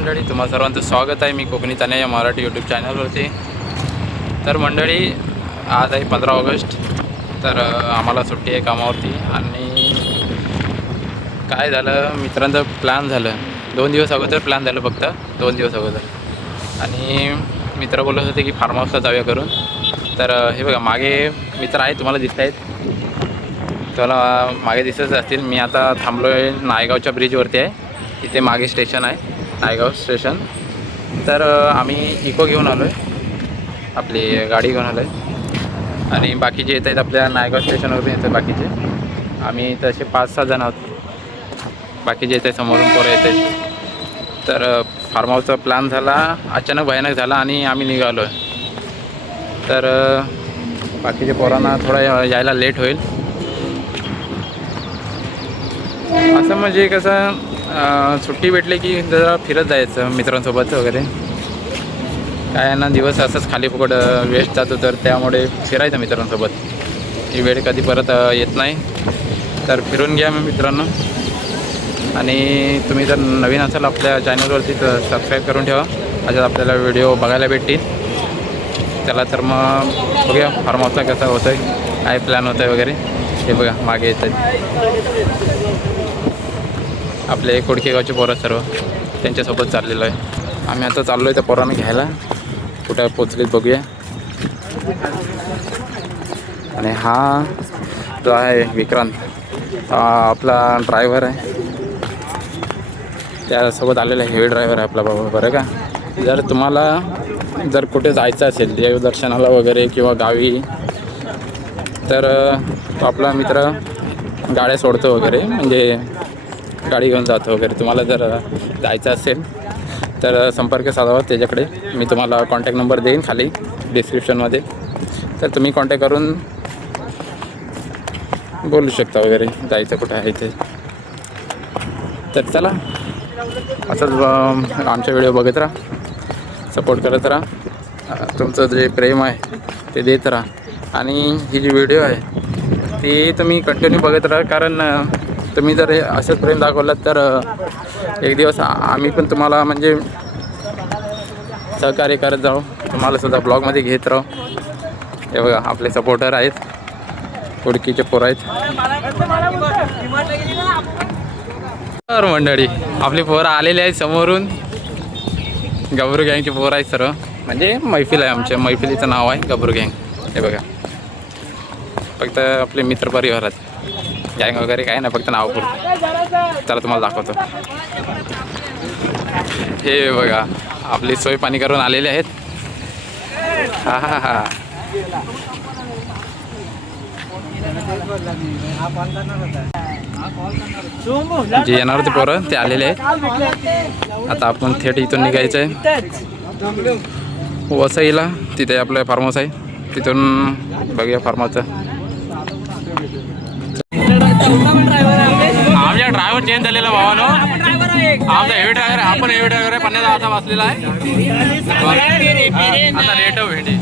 मंडळी, तुम्हा सर्वांचं स्वागत आहे. मी कोकणी तनया या मराठी यूट्यूब चॅनलवरती. तर मंडळी, आज आहे 15 ऑगस्ट. तर आम्हाला सुट्टी आहे कामावरती. आणि काय झालं, मित्रांचं प्लॅन झालं 2 दिवस अगोदर. प्लॅन झालं फक्त 2 दिवस अगोदर. आणि मित्र बोलत होते की फार्म हाऊसला जाऊया करून. तर हे बघा, मागे मित्र आहेत, तुम्हाला दिसत आहेत, तुम्हाला मागे दिसत असतील. मी आता थांबलो आहे नायगावच्या ब्रिजवरती आहे. तिथे मागे स्टेशन आहे, नायगाव स्टेशन. तर आम्ही इको घेऊन आलो आहे, आपली गाडी घेऊन आलो आहे. आणि बाकीचे येत आहेत आपल्या नायगाव स्टेशनवरून येतात बाकीचे. आम्ही तसे 5-6 जण आहोत. बाकीचे येत आहेत, समोरून पोरं येत आहेत. तर फार्म हाऊसचा प्लॅन झाला, अचानक भयानक झाला आणि आम्ही निघालो आहे. तर बाकीच्या पोरांना थोडा यायला लेट होईल. असं म्हणजे कसं, सुट्टी भेटली की जरा फिरत जायचं मित्रांसोबत वगैरे. काय ना, दिवस असंच खाली फुकट वेस्ट जातो. तर त्यामुळे फिरायचं मित्रांसोबत. ही वेळ कधी परत येत नाही. तर फिरून घ्या मी मित्रांनो. आणि तुम्ही जर नवीन असाल आपल्या चॅनलवरती तर सबस्क्राईब करून ठेवा. अशाच आपल्याला व्हिडिओ बघायला भेटतील. चला तर मग बघूया फार्म हाऊसला कसं होतं आहे, काय प्लॅन होतं आहे वगैरे. हे बघा मागे येत आहेत आपले कोडकेगावचे पोरं सर्व, त्यांच्यासोबत चाललेलो आहे. आम्ही आता चाललो आहे त्या पोरांना घ्यायला. कुठं पोचलीत बघूया. आणि हा जो आहे विक्रांत, आपला ड्रायव्हर आहे, त्यासोबत आलेला हेवी ड्रायव्हर आहे आपला बाबा. बरं का, जर तुम्हाला जर कुठे जायचं असेल देवदर्शनाला वगैरे किंवा गावी, तर तो आपला मित्र गाड्या सोडतो वगैरे, म्हणजे गाडी घेऊन जातो वगैरे. तुम्हाला जर जायचं असेल तर संपर्क साधावा त्याच्याकडे. मी तुम्हाला कॉन्टॅक्ट नंबर देईन खाली डिस्क्रिप्शनमध्ये. तर तुम्ही कॉन्टॅक्ट करून बोलू शकता वगैरे, जायचं कुठं आहे ते. तर चला, असंच आमचे व्हिडिओ बघत राहा, सपोर्ट करत राहा. तुमचं जे प्रेम आहे ते देत राहा. आणि ही जी व्हिडिओ आहे ती तुम्ही कंटिन्यू बघत राहा. कारण तुम्ही जर हे असंच प्रेम दाखवलं तर एक दिवस आम्ही पण तुम्हाला म्हणजे सहकार्य करत जाऊ, तुम्हाला सुद्धा ब्लॉगमध्ये घेत राहू. हे बघा आपले सपोर्टर आहेत, उडकीचे पोरं आहेत. तर मंडळी, आपली पोरं आलेली आहेत समोरून. गबरू गँगची पोरं आहेत सर्व, म्हणजे मैफिल आहे आमच्या. मैफिलीचं नाव आहे गबरू गँग. हे बघा, फक्त आपले मित्रपरिवारात गँग वगैरे काय नाही, फक्त नाव पुरतं. चला तुम्हाला दाखवतो. हे बघा, आपली सोय पाणी करून आलेले आहेत. हा हा हा, जे येणार होते पोरं ते आलेले आहेत. आता आपण थेट इथून निघायचं आहे वसईला. तिथे आपलं फार्म हाऊस आहे, तिथून बघूया फार्म हाऊसचं. आमच्या ड्रायव्हर चेंज झालेला भावानो. आमचा हेवी ड्रायव्हर, आपण हेवी ड्रायव्हर आहे, 50 आता वाचलेला आहे. आता रेट भेटे.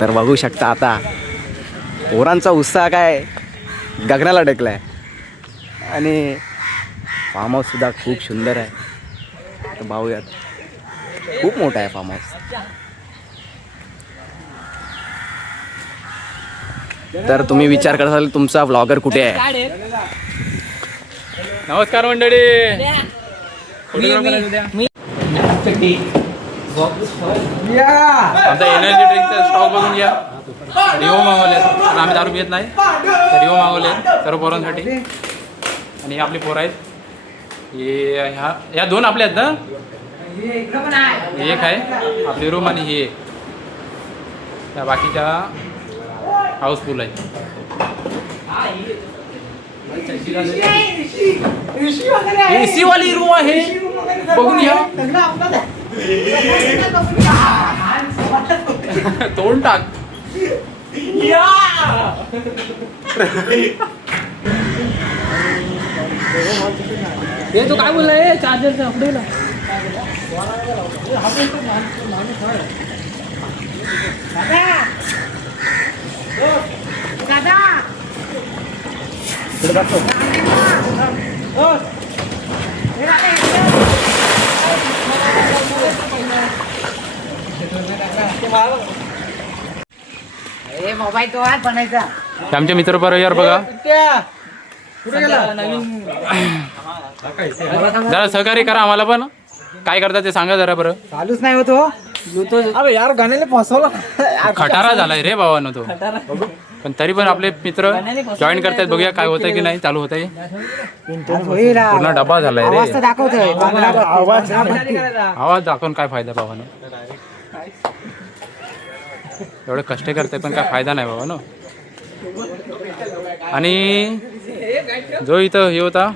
तर बघू शकता आता पोरांचा उत्साह काय गगनाला टेकलाय. आणि फार्म हाऊस सुद्धा खूप सुंदर आहे. तर पाहूयात, खूप मोठा आहे फार्म हाऊस. तर तुम्ही विचार करत असाल तुमचा व्लॉगर कुठे आहे. नमस्कार मंडळी. आमचा एनर्जी ड्रिंकचा स्टॉक बघून घ्या. रिओ मागवले, आम्ही दारू पित नाही, रिओ मागवले सर्व पोरांसाठी. आणि आपली पोरं आहेत, हे ह्या 2 आपल्या आहेत ना. एक आहे आपली रूम आणि ही एक त्या बाकीच्या हाऊसफुल आहे. एसी वाली रूम आहे बघून घ्या. तोंड टाक. ये तो काय बोललाय चार्जरचा अपडेला मोबाईल तो आज बनायचा. आमचे मित्र बरोबर बघा जरा सहकार्य करा आम्हाला पण. काय करता ते सांगा जरा बरं. चालूच नाही होतो. अरे यार गाण्याला फसवला. खटारा झालाय रे भावानं तो. पण तरी पण आपले मित्र जॉईन करतायत. बघूया काय होतंय की नाही चालू होतंय. पूर्ण डबा झालाय रे. दाखवतोय आवाज दाखवून काय फायदा भावानं. एवढे कष्ट करताय पण काय फायदा नाही भावानं. आणि जो इथं हे होता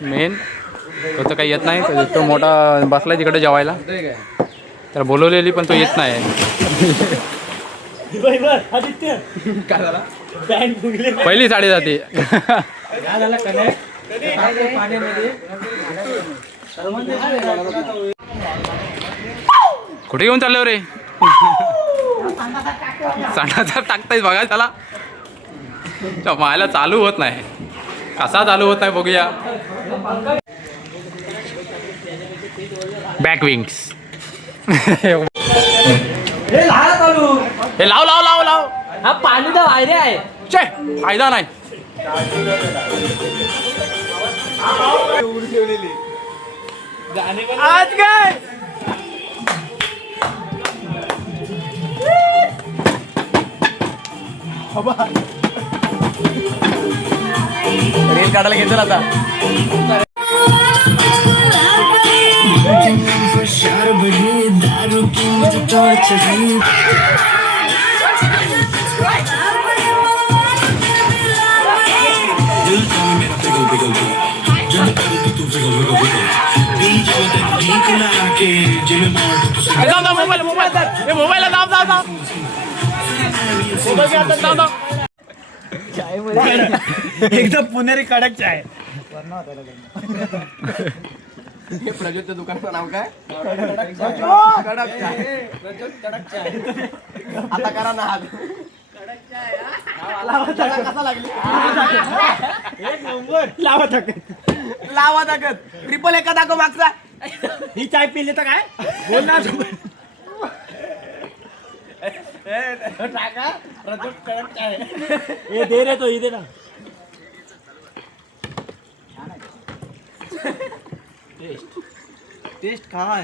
मेन तो तर काही येत नाही. तो मोठा बसलाय तिकडे जेवायला. तर बोलवलेली पण तो येत नाही. पहिली साडी जाते. कुठे घेऊन चाललो रे. सांडाचा टाकताय बघा त्याला. मायला चालू होत नाही. कसा चालू होत नाही बघूया. Back wings. हे लाव लाव लाव लाव. हा पाणी तर वायरे आहे. चे फायदा नाही. आज काय रेल काढायला घेतो आता. मोबाईल मोबाईल मोबाईल एकदम पुणेरी कडक चाय. हे प्रज्योतच्या दुकानाचं नाव काय. कडक चाय. आता करा ना हात. लावा ताकद. ट्रिपल एका दाखव मागचा. ही चाय पिली तर काय बोल ना. ये दे रे तो इथे ना. टेस्ट काय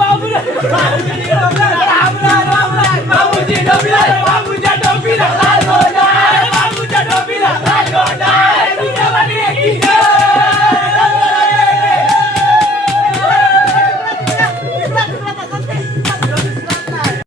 बाबूराव